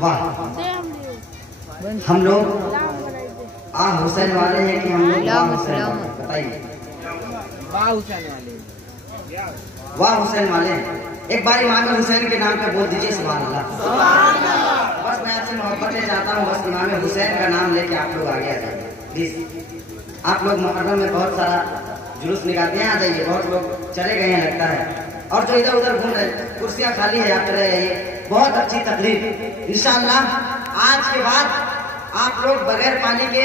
वाह, हम लोग हुसैन वाले हैं कि हम लोग बताइए? वाह हुसैन वाले। एक बार इमाम हुसैन के नाम पे बोल दीजिए सुभान अल्लाह। बस मैं आपसे मोहब्बत चाहता हूँ, बस इमाम हुसैन का नाम लेके आप लोग आगे आ जाइए प्लीज। आप लोग मुहर्रम में बहुत सारा जुलूस निकालते हैं, आ जाइए। बहुत लोग चले गए हैं लगता है, और जो इधर उधर घूम रहे, कुर्सियां खाली है, आप चले जाइए। बहुत अच्छी तकरीर इंशाअल्लाह। आज के बाद आप लोग बगैर पानी के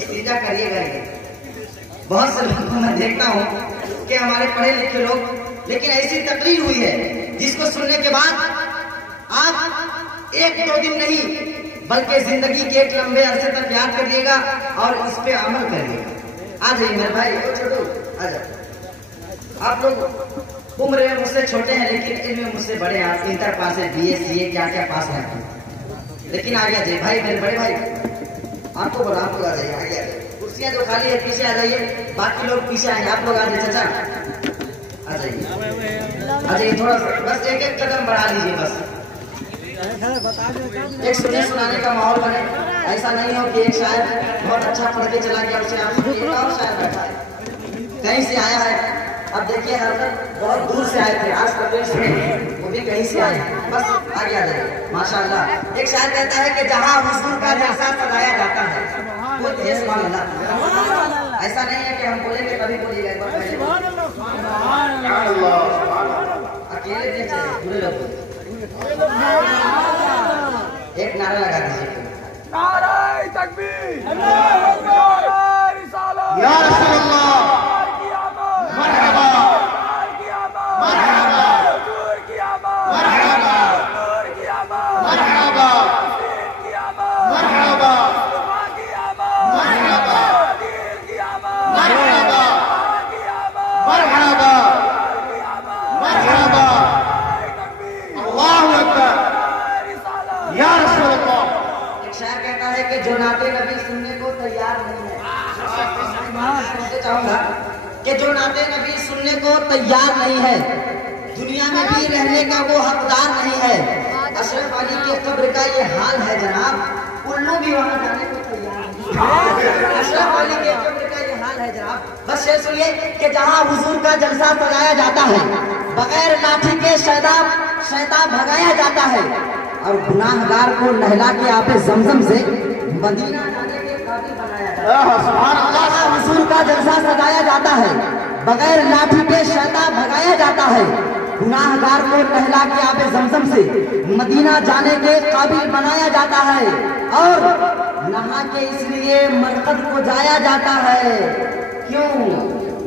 इस्तिंजा करिएगा। बहुत से लोग मैं देखता हूँ कि हमारे पढ़े लिखे लोग, लेकिन ऐसी तकरीर हुई है जिसको सुनने के बाद आप एक दो दिन नहीं बल्कि जिंदगी के एक लंबे अरसे तक याद करिएगा और इस पे अमल करिएगा। आ जाइए मेरे भाई, छोटू आ जाओ। आप लोग उम्र में मुझसे छोटे हैं लेकिन इल्म में मुझसे बड़े हैं। आप इंटर पास है, BA CA क्या क्या पास है, लेकिन आ गया जी भाई, मेरे बड़े भाई। आपको बोला आप लोग आ जाइए, आगे आ जाइए। कुर्सियां जो खाली है पीछे आ जाइए, बाकी लोग पीछे आएंगे। आप लोग आ जाइए, चाचा आ जाइए, आ जाइए। थोड़ा सा बस एक एक कदम बढ़ा लीजिए, बस एक सुनने सुनाने का माहौल बने। ऐसा नहीं हो कि एक शायर बहुत अच्छा पढ़ के चला गया, उसे आप और शायर बैठा है कहीं से आया है। अब देखिए हरकत बहुत दूर से आए थे, आज प्रदेश में, वो भी कहीं से आए। बस आगे आ जाइए माशाअल्लाह। एक शायर कहता है कि जहाँ हुजूर का जलसा सजाया जाता है वो देश मांगला। ऐसा नहीं है कि हम बोलेंगे तभी बोलिएगा, अकेले नहीं चाहिए, पूरे लोग एक नारा लगा दीजिए, नारे तकबीर, या रसूल अल्लाह, मरहबा मरहबा मरहबा मरहबा मरहबा मरहबा मरहबा मरहबा मरहबा, अल्लाहु अकबर, या रसूल अल्लाह। एक शायर कहता है कि जो नाते नबी सुनने को तैयार नहीं है, चाहूंगा कि जो नाते नबी सुनने को तैयार नहीं है, दुनिया में भी रहने का वो हकदार नहीं है। अशरफ अली के कब्र का ये हाल है जनाब, उल्लू भी वहां जाने को तैयार नहीं। अशरफ अली के कब्र का ये हाल है जनाब। बस ये सुनिए कि जहां हुजूर का जलसा सजाया जाता है, बगैर लाठी के शैतान भगाया जाता है, और गुनाहगार को नहला के आपे जमजम से मदीना जाने के काबिल बनाया जाता है। सुभान अल्लाह। हुजूर का जलसा सजाया जाता है, बगैर लाठी के शैतान भगाया जाता है, गुनाहगार को नहला के आपे जमजम से मदीना जाने के काबिल बनाया जाता है, और नहा के इसलिए मरकद को जाया जाता है। क्यों?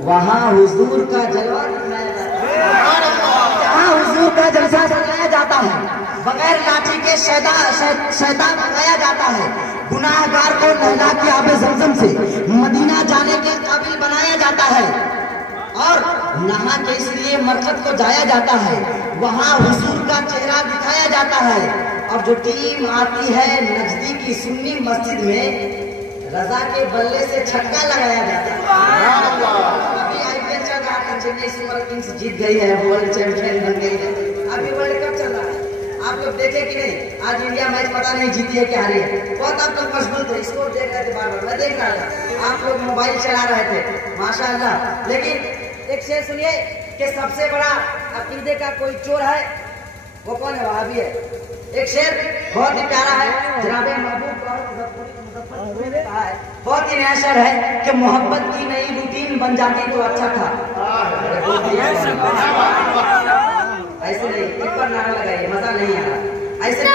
वहाँ हुजूर का जलवा दिखाया जाता है। जहाँ हुजूर का जलसा सजाया जाता है, बगैर लाठी के शैतान भगाया जाता है, गुनाहगार को नहला के आबे जमजम से मदीना जाने के काबिल बनाया जाता है, और नहा के इसलिए मरकद को जाया जाता है, वहाँ हुजूर का चेहरा दिखाया जाता है। और जो टीम आती है नजदीकी सुन्नी मस्जिद में, रजा के बल्ले से छक्का लगाया जाता है। अभी IPL चल रहा था, चेन्नई सुपर किंग्स जीत गई है, वर्ल्ड चैंपियन बन गई है। अभी वर्ल्ड कप चल रहा है, आप लोग देखे कि नहीं? आज इंडिया मैच पता नहीं जीती है कि हारी है। बहुत आप लोग मशगूल थे, स्कोर देख रहे थे, बार बार मैं देख रहा था, आप लोग मोबाइल चला रहे थे माशाअल्लाह। लेकिन एक शेर सुनिए कि सबसे बड़ा अकीदे का कोई चोर है, वो कौन है? वहाबी है। एक शेर बहुत ही प्यारा है, जनाबे महबूब मुज़फ्फरपुरी ने कहा है, बहुत ही नया शेर है कि मोहब्बत की नई रूटीन बन जाती तो अच्छा था। ऐसे नहीं, एक बार नारा लगाइए, मजा नहीं आ रहा ऐसे।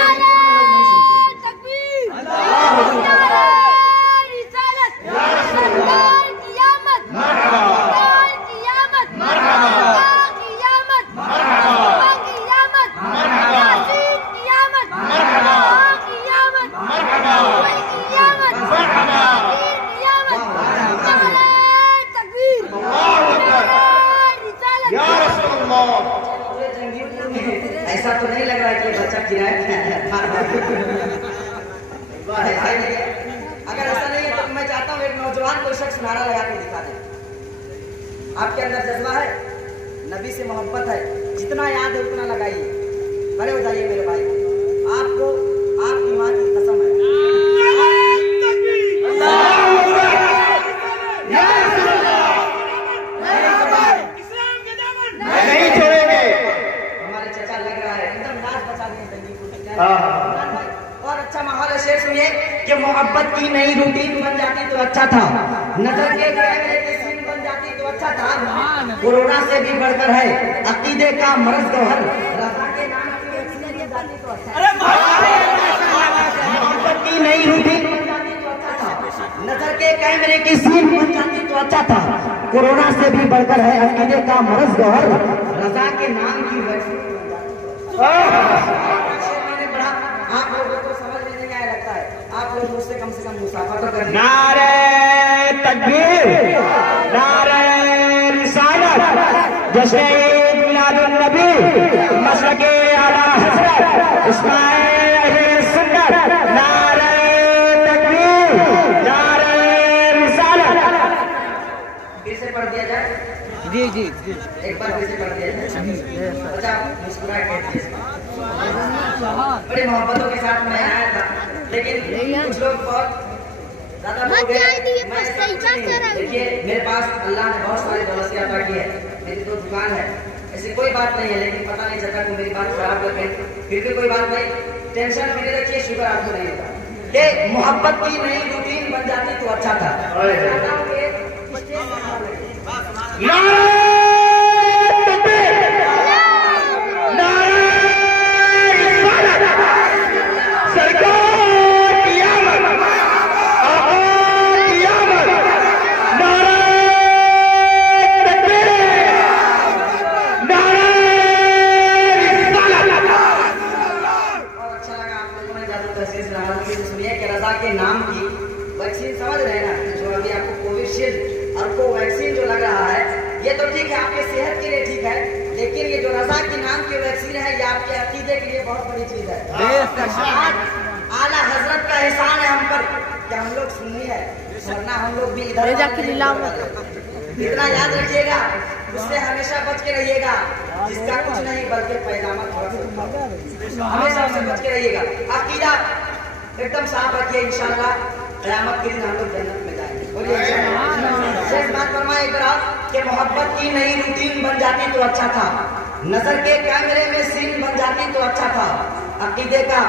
ऐसा तो नहीं लग रहा है कि बच्चा किराए पे अगर ऐसा नहीं है तो मैं चाहता हूँ एक नौजवान कोई शख्स नारा लगा के दिखा दे। आपके अंदर जज्बा है, नबी से मोहब्बत है, जितना याद है उतना लगाइए। खड़े हो जाइए मेरे भाई। मचा दिए दंगे को। और अच्छा माहौल है। शेर सुनिए कि मोहब्बत की नई रूटीन बन जाती तो अच्छा था, नजर के कैमरे की सीन बन जाती तो अच्छा था। कोरोना से भी बढ़कर है अकीदे का मर्ज गौहर, रज़ा के नाम की वैक्सीन बन जाती तो अच्छा था। मोहब्बत की नई रूटीन बन जाती तो अच्छा था, नजर के कैमरे की सीन बन जाती तो अच्छा था। कोरोना से भी बढ़कर है अकीदे का मर्ज गौहर, रज़ा के नाम की वैक्सीन बन जाती। आप लोगों को समझ में नहीं आया लगता है, आप लोग मुझसे कम से कम मुसाफा तो करें। नारे तकबीर, नारे रिसालत, जश्न ईद मिलादुन नबी, मसलके आला हज़रत इस्माइल अहले सुन्नत, नारे तकबीर, नारे रिसालत। फिर से पढ़ दिया जाए। जी जी एक बार फिर से पढ़ दिया जाए। अच्छा मुस्कुरा के बड़ी मोहब्बतों के साथ मैं आया था, लेकिन कुछ लोग बहुत ज्यादा लोग हैं। देखिए मेरे पास अल्लाह ने बहुत सारी दौलत अता की है, मेरी तो दुकान है, ऐसी कोई बात नहीं है, लेकिन पता नहीं चलता कि मेरी बात खराब लग गई। फिर भी कोई बात नहीं, टेंशन फ्री रखिए, शुक्र आपको नहीं होता कि मोहब्बत की नई रूटीन बन जाती तो अच्छा था। के नाम की वैक्सीन समझ रहे हैं ना, जो अभी आपको कोविशील्ड और कोवैक्सीन जो लग रहा है, ये तो ठीक है आपके सेहत के लिए ठीक है, लेकिन ये जो रज़ा के नाम की वैक्सीन है, ये आपके अकीदे के लिए बहुत बड़ी चीज है। आला हजरत का एहसान है हम पर कि हम लोग सुन्नी है, वरना हम लोग भी इधर इतना याद रखिएगा, उससे हमेशा बच के रहिएगा, जिसका कुछ नहीं बल्कि पैजामा थोड़ा हमेशा से बच के रहिएगा। अकीदा एकदम साफ रखिए, इंशाल्लाह क़यामत के दिन हम लोग जन्नत में जाएंगे। बोलिए इंशाल्लाह। शेष बात फरमाए इधर कि मोहब्बत की नई रूटीन बन जाती तो अच्छा था, नजर के कैमरे में सीन बन जाती तो अच्छा था। अकीदे का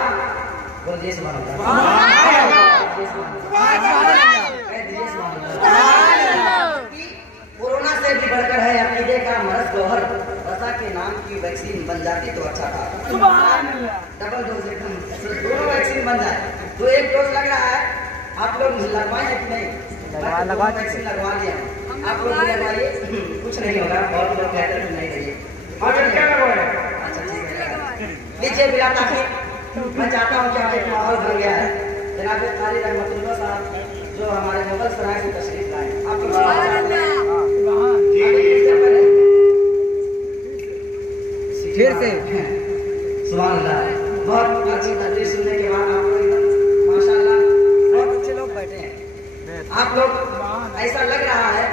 बोलिए कोरोना से भी बढ़कर है अकीदे का मर्ज गौहर, रज़ा के नाम की वैक्सीन बन जाती तो अच्छा था। डबल डोज एकदम दोनों वैक्सीन बन जाए। तो एक डोज लग रहा है, आप लोग लगवाए हैं कि नहीं? वैक्सीन लगवा लिया, आप लोग भी लगवाइए, कुछ नहीं होगा। बहुत लोग कहते हैं नहीं रहिए। अच्छा ठीक है, लीजिए बिला ताकि मैं चाहता हूँ कि आप एक माहौल बन गया है। जनाब कारी रहमतुल्लाह साहब जो हमारे मुगल सराय से तशरीफ लाए, आप फिर से सुभान अल्लाह। बहुत अच्छी तकरीर सुनने के बाद आप लोग माशाल्लाह बहुत अच्छे लोग बैठे हैं। आप लोग ऐसा लग रहा है,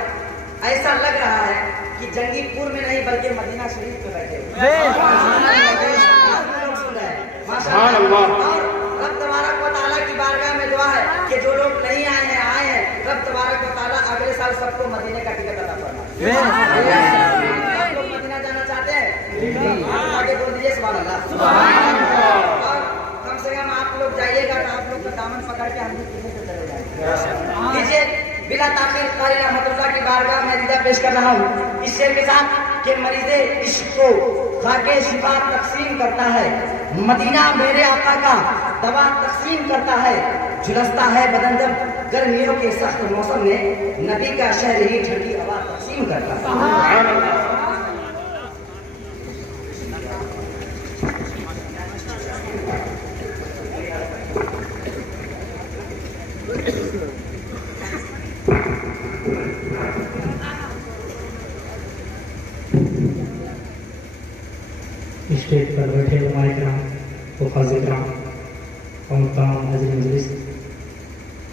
ऐसा लग रहा है कि जंगीपुर में नहीं बल्कि मदीना शरीफ में बैठे माशाल्लाह। और रब तबारक व तआला की बारगाह में दुआ है कि जो लोग नहीं आए हैं आए हैं, रब तबारक व तआला अगले साल सबको मदीने का टिकट अता फरमाए। आप लोग मदीना जाना चाहते हैं? आगे बोल दीजिए सुभान अल्लाह। और कम से कम आप लोग जाइएगा तो आप लोग का दामन पकड़ के हम भी पीछे से चले जाएंगे। लीजिए बिला ताखीर कारी रहमतुल्लाह की बारगाह में रिदा पेश कर रहा हूँ इस शेर के साथ कि मरीज़े इश्क को खाके शिफा तकसीम करता है, मदीना मेरे आका का दवा तकसीम करता है। झुलसता है बदन जब गर्मियों के सख्त मौसम में, नबी का शहर ही ठंडी हवा तकसीम करता है। स्टेज पर बैठे हुए इकराम वफ़ाज़ इकराम और तमाम हाज़िर मजलिस,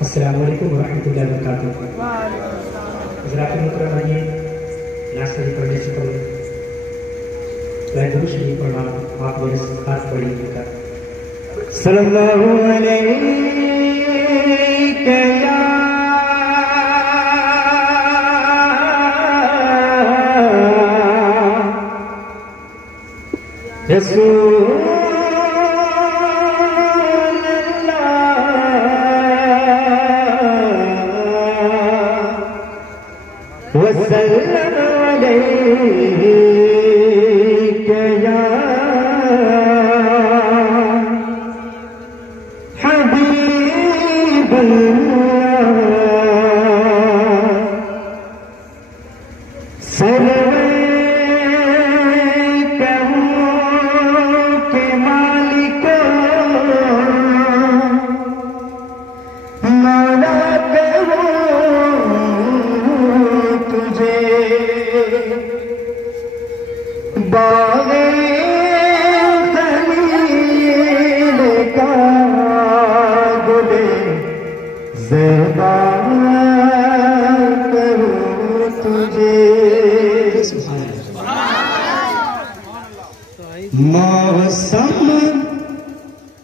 अस्सलामु अलैकुम व रहमतुल्लाहि व बरकातुहू। हज़रात मुकर्रम आइए नाश्ता पढ़ने से पहले दुरूद शरीफ पढ़ना आप मेरे साथ पढ़िएगा। सल्लल्लाहु अलैहि रसूल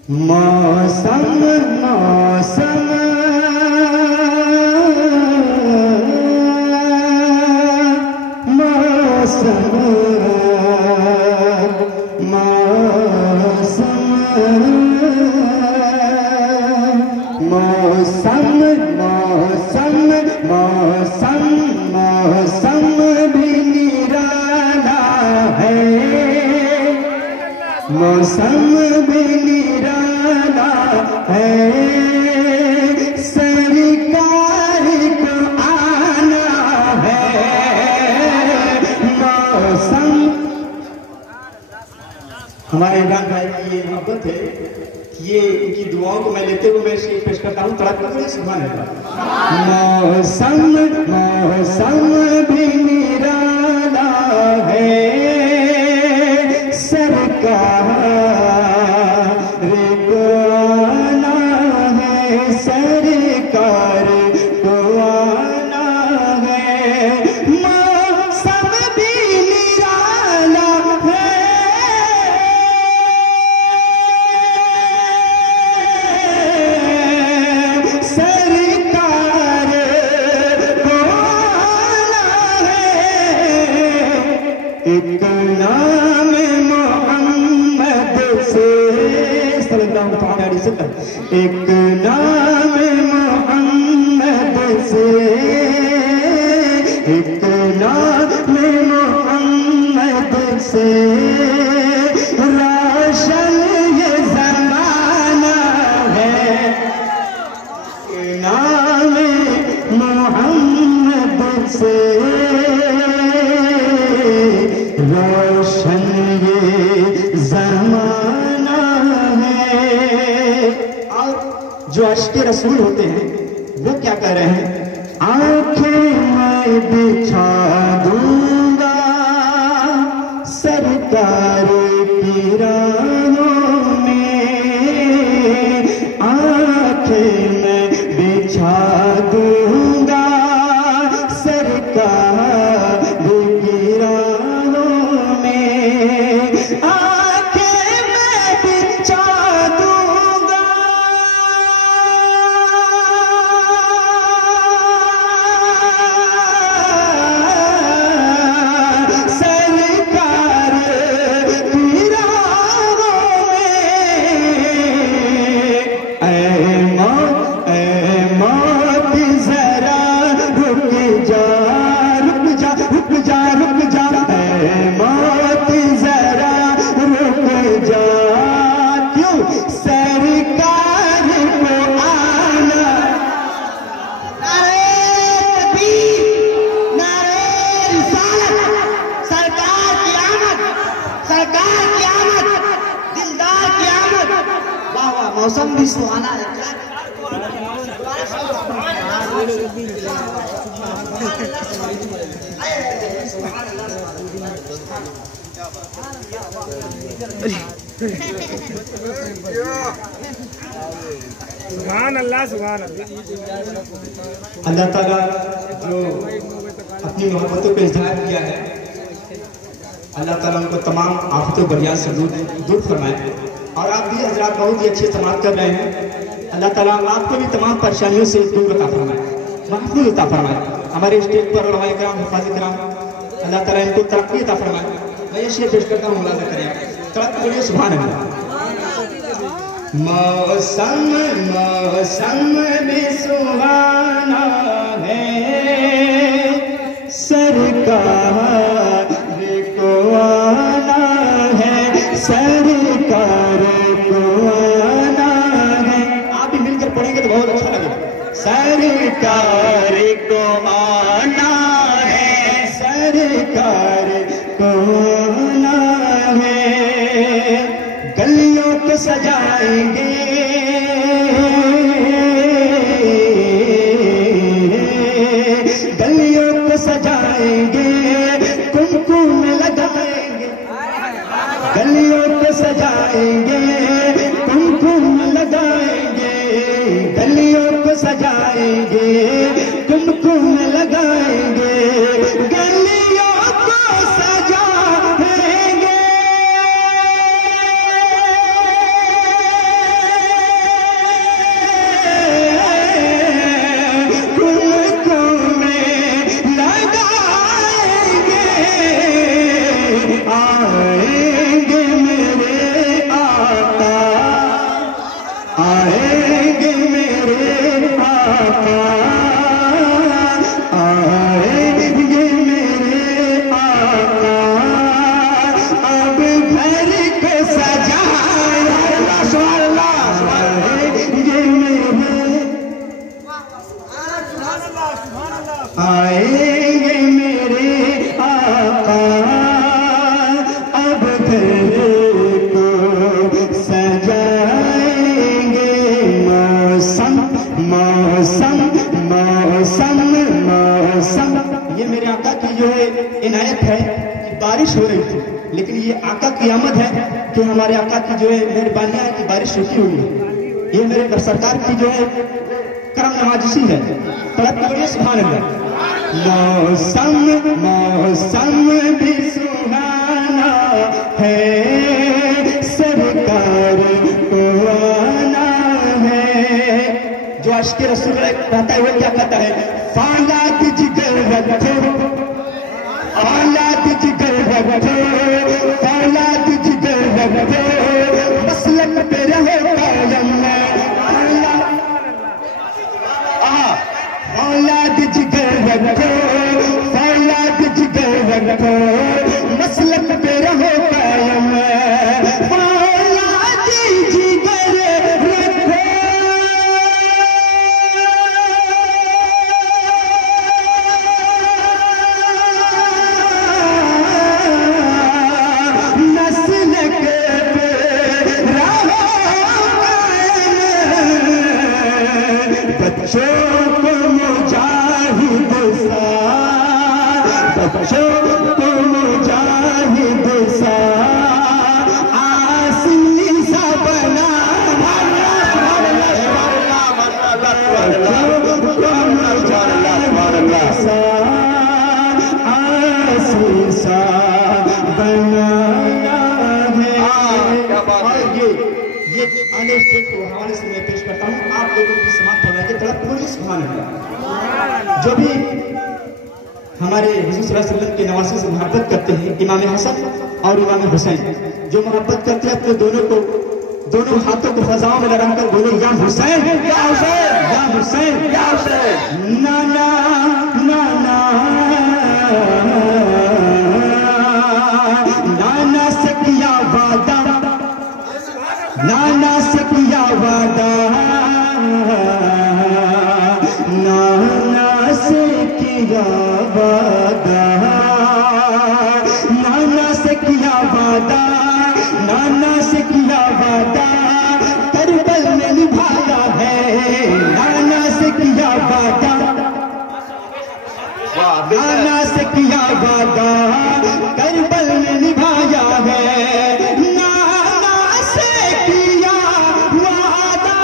मौसम मौसम मौसम मौसम मौसम मौसम मौसम भी निराला है, मौसम भी निराला है, सरकार को आना है मौसम। हमारे इमरान भाई की ये मोहब्बत है कि ये इनकी दुआओं को मैं लेते हुए मैं पेश करता हूँ। तड़प मुझे सुभान अल्लाह। मौसम मौसम भी निराला है, सरकार को आना है, सरकार को आना है, मौसम भी निराला है, सरकार को आना है। एक नाम मोहम्मद से सल्लल्लाहु अलैहि वसल्लम, एक नाम मोहम्मद से, एक नाम मोहम्मद से रोशन ये ज़माना है, नाम मोहम्मद से रोशन ये ज़माना है। और जो अश्क रसूल होते हैं वो क्या कह रहे हैं? आंखें मैं बिछा दूंगा सरकार की राहों में, आंखें मैं बिछा दूंगा सरकार की राहों में, आंखें मैं बिछा दूंगा सरकार की राहों में। ऐ मौत जरा रुक जा रुक जा रुक जा रुक जा, ऐ मौत जरा रुक जा, क्यों सरकार को आना। नारे तकबीर, नारे रिसालत, सरकार की आमद, सरकार की आमद, दिलदार की आमद। वाह वाह, मौसम भी सुहाना है। सुभान अल्लाह सुभान अल्लाह। अल्लाह ताला जो अपनी मोहब्बतों को इजहार किया है, अल्लाह ताला उनको तमाम आफतों बरियात से दूर फरमाए। और आप भी हजरात बहुत ही अच्छे समाप्त कर रहे हैं। अल्लाह ताला आपको भी तमाम परेशानियों से दूर अता फरमाए, महफूज अता फरमाए। हमारे स्टेज पर उलमाए किराम, हिफाज़ किराम, अल्लाह ताला इनको तरक्की अता फरमाए। मैं ये शेर पेश करता हूँ, मुलाज़ा करिए, तरक्की करिए, सुभान अल्लाह। मौसम मौसम में सुहाना है, सरकार को आना है, सरकार को आना है। आप भी मिलकर पढ़ेंगे तो बहुत अच्छा लगेगा। सरकार को आना है, सरकार को आना है, गलियों को सजाएंगे, गलियों को सजाएंगे, कुमकुम लगाएंगे, गलियों को सजाएंगे, कुमकुम लगाएंगे, गलियों को सजाएंगे, कुमकुम लगाएंगे, गलियों को सजाएंगे, जो है इनायत है कि बारिश हो रही थी, लेकिन ये आका की आमद है कि हमारे आका की जो है मेहरबानियां है कि बारिश रुकी हुई है। ये मेरे सरकार की जो है करम नवाजिशी है। तड़प पकड़िए सुभान अल्लाह। मौसम भी सुहाना है, सरकार को आना है। जो अश्क रसूल कहता है वो क्या कहता है? फालात जिगर रखो, फालात जिगर रखो, फालात जिगर रखो, मसलक पे रहे कायम में। औलाद जिगर रखो, औलाद जिगर रखो, मसलक पे रहो कायम। औलाद जिगर रखो, मसलक पे रहो कायम। बच्चों को मुजाहिद सा आसी सा बना, आसी सा बनाया है। ये आने स्टेट को हवाले से मैं पेश करता हूँ, आप लोगों की समाप्त हो जाएगी। थोड़ा पूरी सुभान अल्लाह। जो भी हमारे हुज़ूर सल्लल्लाहु अलैहि वसल्लम के नवासे से मोहब्बत करते हैं, इमाम हसन और इमाम हुसैन, जो मोहब्बत करते हैं अपने दोनों हाथों को फजाओं में लगाकर बोले या हुसैन, या हुसैन, या हुसैन, या हुसैन। नाना नाना नाना से किया वादा, नाना से किया वादा, नाना से किया वादा, नाना से किया वादा, नाना से किया वादा, करबल में निभाया है। नाना से किया वादा, नाना से किया वादा, करबल में निभाया है। नाना से किया वादा,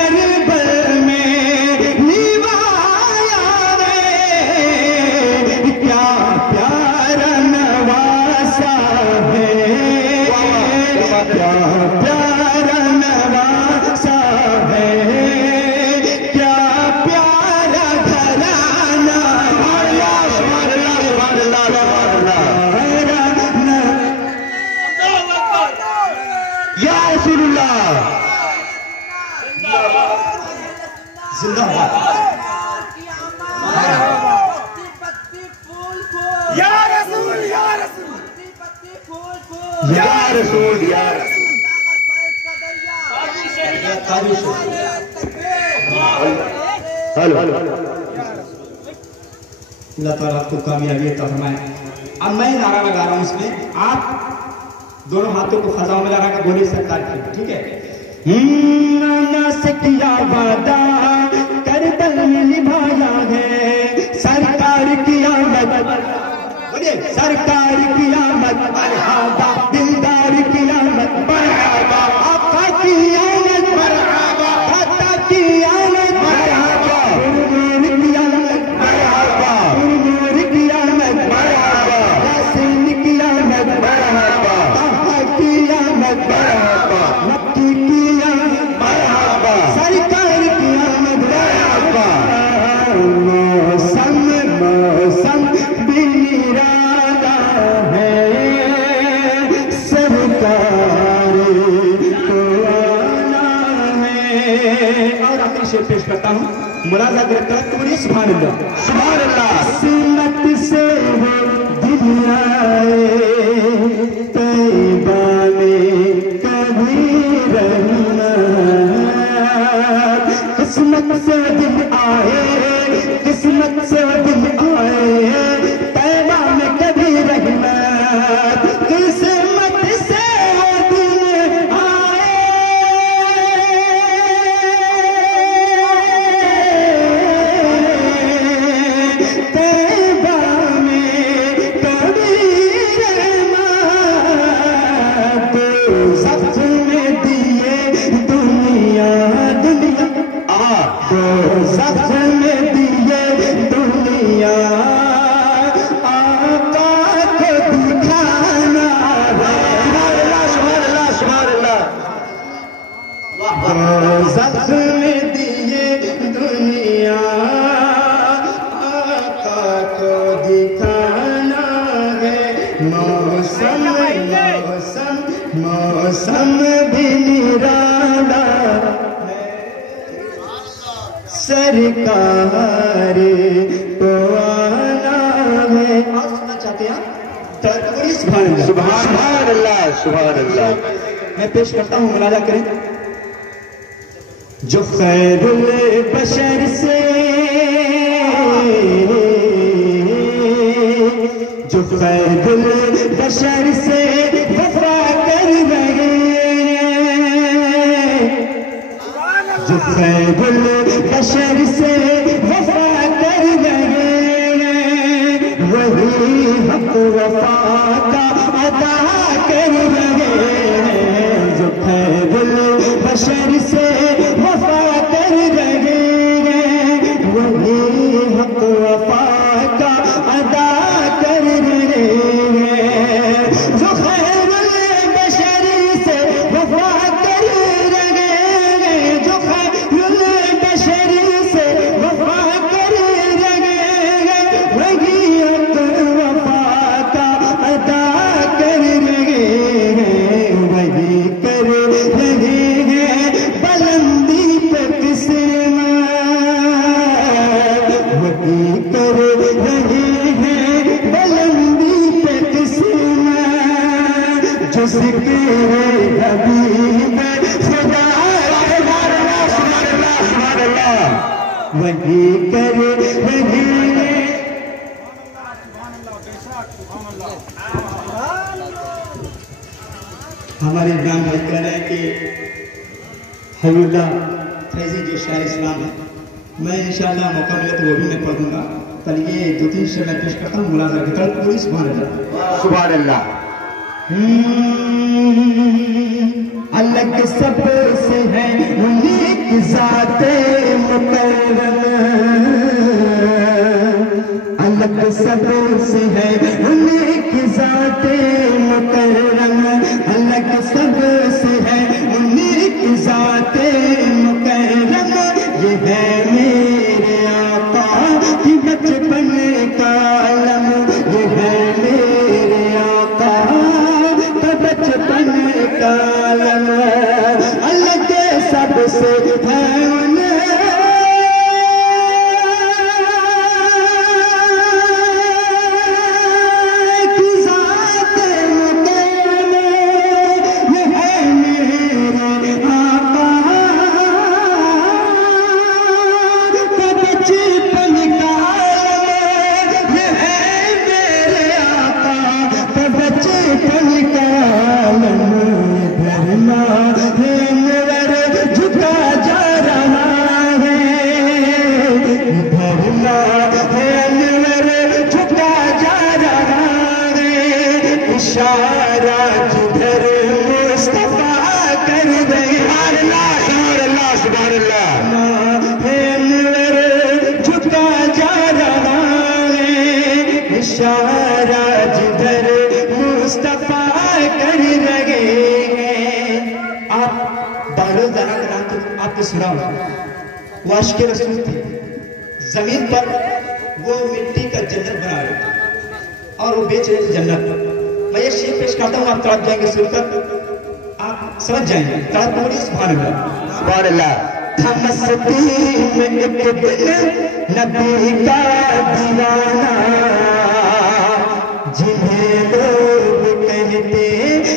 करबल में निभाया है। क्या प्यारा नवासा है, क्या प्यारा नवासा है, क्या प्यारा घराना। या रसूलुल्लाह जिंदाबाद। या रसूल, या रसूल, या रसूल, या रसूल। अल्लाह ताला आपको कामयाबी अता फरमाए। अब मैं नारा लगा रहा हूँ, इसमें आप दोनों हाथों को खजाओं में लगा कर बोलिए सरकार की, ठीक है? नाना से किया वादा, करबल में निभाया है। सरकार की आमद, बोलिए सरकार की आमद, मरहबा। दिलदार की आमद, मरहबा। आका की आमद, मरहबा। आका की आमद, मरहबा। नूर की आमद, मरहबा। नूर की आमद, मरहबा। यासीन की आमद, मरहबा। ताहा की आमद, मरहबा। मक्की की आमद, मरहबा। सरकार की आमद, मरहबा। मौसम मौसम भी निराला है, सरकार को आना है। और आखिरी शेर पेश करता हूँ, मुलाजा गिरफ्तार तो बोलिए सुभान अल्लाह, सुभान अल्लाह। किस्मत से वो दिन आए, तैबा में कभी रहना। किस्मत से दिन आए, किस्मत से दिन आए, तैबा में कभी रहना। किस्मत से दिन आए, हम भी निराला सरकार को आना है। और सुनना चाहते हैं सुभान अल्लाह सुभान अल्लाह। मैं पेश करता हूँ, मुलाजा करें। जो खैरुल बशर से जो खैरुल बशर से वफा कर रहे जो खैरुल बशर से वफा कर रहे वही हक वफा का अदा कर रहे जो खैरुल बशर से वफा कर रहे वही हक वफा का अदा कर रहे जो खैरुल बशर से वफा कर रहे जो खैरुल बशर से वफा कर रहे वही हक वफा का अदा कर रहे वही कर रहे हैं बुलंदी पे किस्मत वही कर रहे हैं बुलंदी पे किस्मत जो जिक्र हबीब खुदा वही कर रहे हैं। हमारे इब्राहिम भाई कह रहे हैं कि हबीबुल्लाह फैजी जो शायर इस्लाम है, मैं इंशाअल्लाह मौका मिले तो वो भी मैं पढ़ूंगा। कल ये 2-3 शेर मैं पेश करता हूँ मुलाजा की तरफ पूरी। सुभान अल्लाह सुभान अल्लाह। अलग सबसे है उन्हीं की ज़ाते मुकर्रम अलग सबसे है उन्हीं की ज़ाते मुकर्रम अलग सबसे है उन्हीं की ज़ाते मुकर्रम ये है मेरे आका की बचपन का आलम ये है मेरे आका का बचपन का आलम अलग सबसे है इशारा जिधर मुस्तफा कर दे अल्लाह सुभान अल्लाह झुका जा रहा है इशारा जिधर मुस्तफा कर रहे हैं। आप बालों दाना का नाम तो आपने सुना होगा, वो आशिक़ रसूल थे। जमीन पर वो मिट्टी का जन्नत बना रहे थे और वो बेच रहे थे जन्नत। मैं ये शेर पेश करता हूँ, आप तड़प जाएंगे सुनकर, आप समझ जाएंगे। तड़प बोलिए सुभान अल्लाह सुभान अल्लाह। मस्ती में एक दिन नबी का दीवाना जिन्हें लोग कहते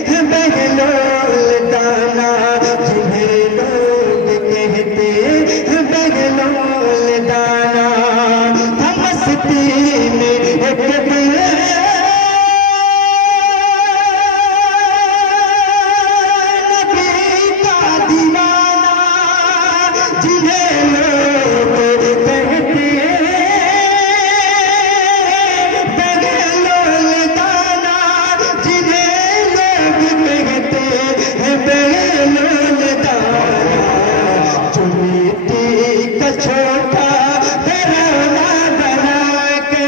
हैं बहलोल दाना जिन्हें लोग कहते हैं बहलोल दाना। मस्ती में एक दिन छोटा घराना बना के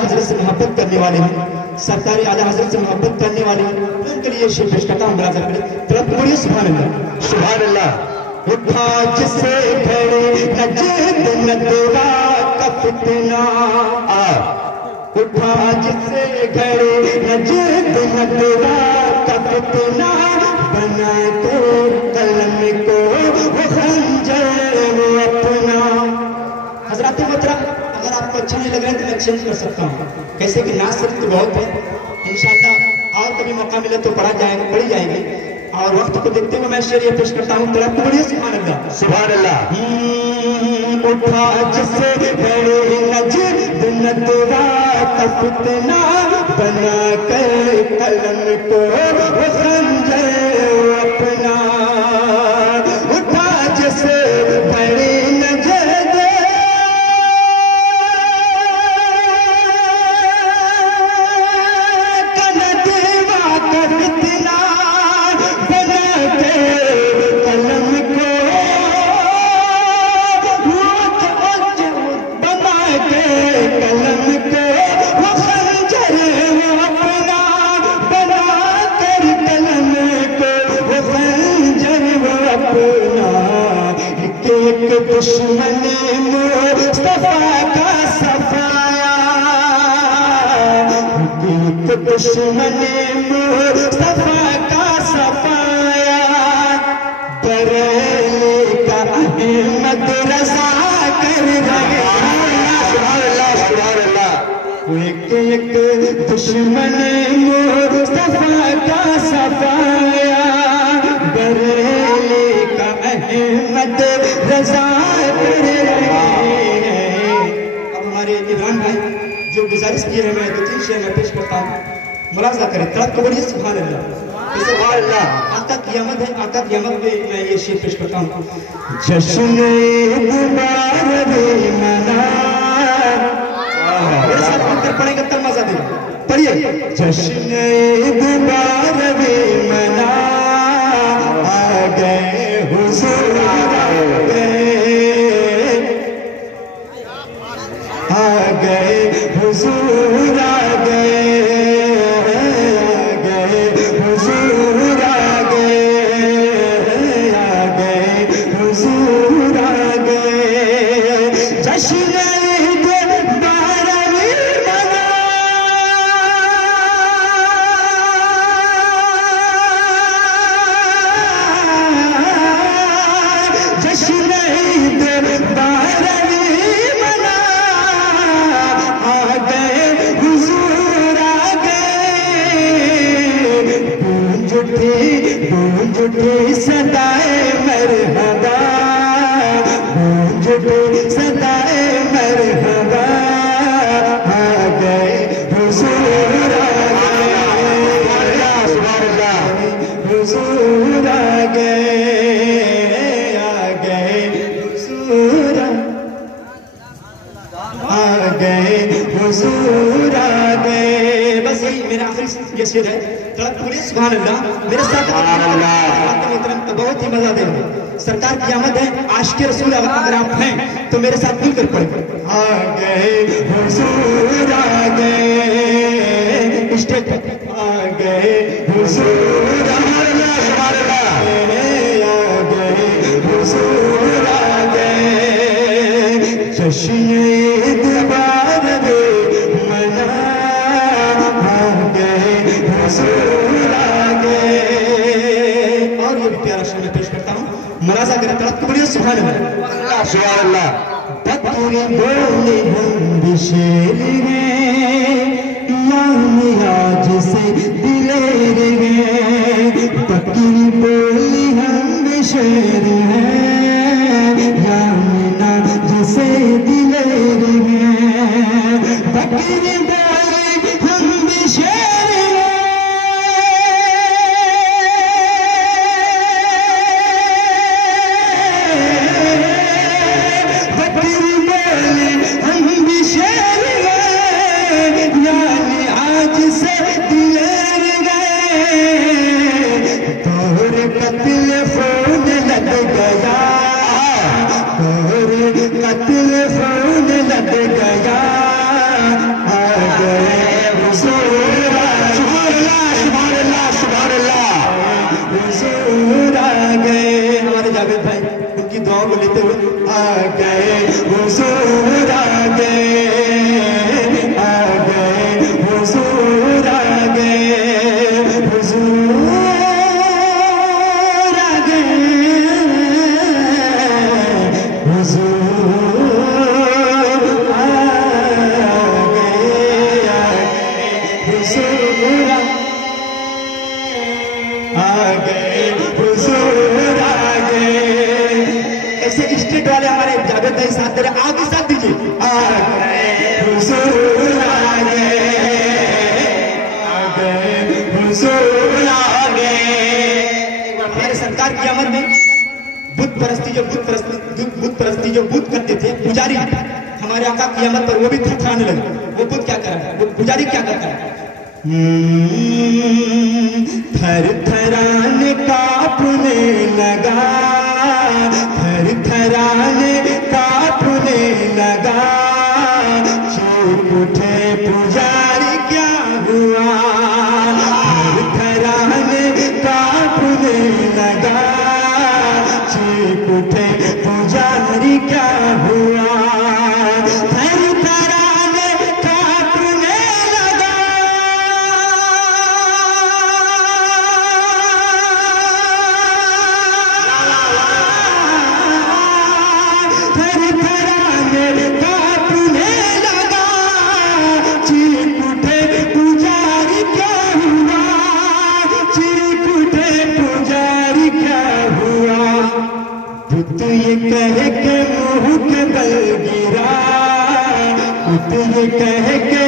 हजरत से मोहब्बत करने वाले हैं, सरकारी आला हजरत से मोहब्बत करने वाले हैं, उनके लिए शेर पेश करता हूँ। मुलाजा करें, तलब पढ़िए सुभान अल्लाह। सुभान अल्लाह। उठा जिसे खड़े न जिद न तेरा का फितना, उठा जिसे खड़े न जिद न तेरा का फितना, बना के कलम को वो खंजर वो अपना। हजरत मोहतरम, अगर आपको अच्छा नहीं लग रहा है तो मैं चेंज कर सकता हूँ, कैसे कि नाज शरीफ तो बहुत है, इंशाअल्लाह और कभी मौका मिले तो पढ़ी जाएगी। और वक्त को देखते हुए मैं शेर ये पेश करता हूँ, तलब तो बढ़िए सुभान अल्लाह। सुभान अल्लाह। उठा जिसे बड़े न जिद न तेरा का फितना, बना कर कलम को वो खंजर अपना। उठा जिसे बड़े न जिद न तेरा का फितना, दुश्मन मुस्तफा का सफाया, दुश्मन मुस्तफा का सफाया, बरेली का अहमद रजा कर रहे। एक दुश्मन मुस्तफा का सफाया, बरेली का अहमद रजा कर रहे हैं। अब हमारे इमरान भाई जो गुजारिश किए हैं, मैं 2-3 शेर में पेश करता हूँ, मुलाजा करें, तलब को बढ़िए सुभान अल्लाह। सुभान अल्लाह। आका क़यामत है, आका क़यामत में मैं ये शेर पेश करता हूँ। जश्न मुबारक मना, मेरे साथ मिलकर पढ़ेंगे तब मजा देगा, पढ़िए। जश्न मुबारक मना, आ गए हुजूर आ गए हुजूर आ गए, आ गए हुजूर आ गए, आ गए हुजूर आ गए। जश्न गूंजती सदाए मरहबा, गूंजती सदाए मरहबा, आ गए हुजूर आ गए, हुजूर आ गए हुजूर आ गए, हुजूर आ गए। बस यही मेरा आखिरी ये शेर है, पूरे सुभान अल्लाह। मेरे साथ बहुत ही मजा देगा। सरकार की आमद है, आशिक़ रसूल अगर आप हैं तो मेरे साथ मिलकर पढ़ें। आ गए हुजूर आ गए, स्टेज पे आ गए हुजूर आ गए, हुजूर आ गए। जश्न मुबारक मना, आ गए हुजूर आ गए। और ये प्यारा शेर मैं पेश करता हूँ, मुलाजा करें, तलब को सुभान अल्लाह। सुभान अल्लाह। बकरी बोले हम भी शेर हैं, आज से दिलेर हैं। बकरी बोली हम भी शेर हैं, जैसे दिलेर हैं। बकरी बोली हम भी शेर हैं, कत्ल फोन लग आ गए हुजूर आ गए। ऐसे स्टेट वाले हमारे जावेद भाई साथ दे रहे, आगे साथ दीजिए, आ गए हुजूर आ गए हुजूर आ गए। हमारे सरकार की आमद में बुत परस्ती जो बुत करते थे पुजारी, हमारे आका कियामत पर वो भी थरथराने लगे। वो बुत क्या कर रहा है, वो पुजारी क्या करता है, थर थराने कांपने लगा, थर थराने कांपने लगा, चूक उठे पुजारी क्या हुआ, थर थराने कांपने लगा, चूक उठे पुजारी क्या हुआ, थर थराने कांपने लगा, थर थराने कांपने लगा, चीख उठे पुजारी क्या हुआ, चीख उठे पुजारी क्या हुआ। बुत ये कह के मुंह के बल गिरा, बुत ये कह के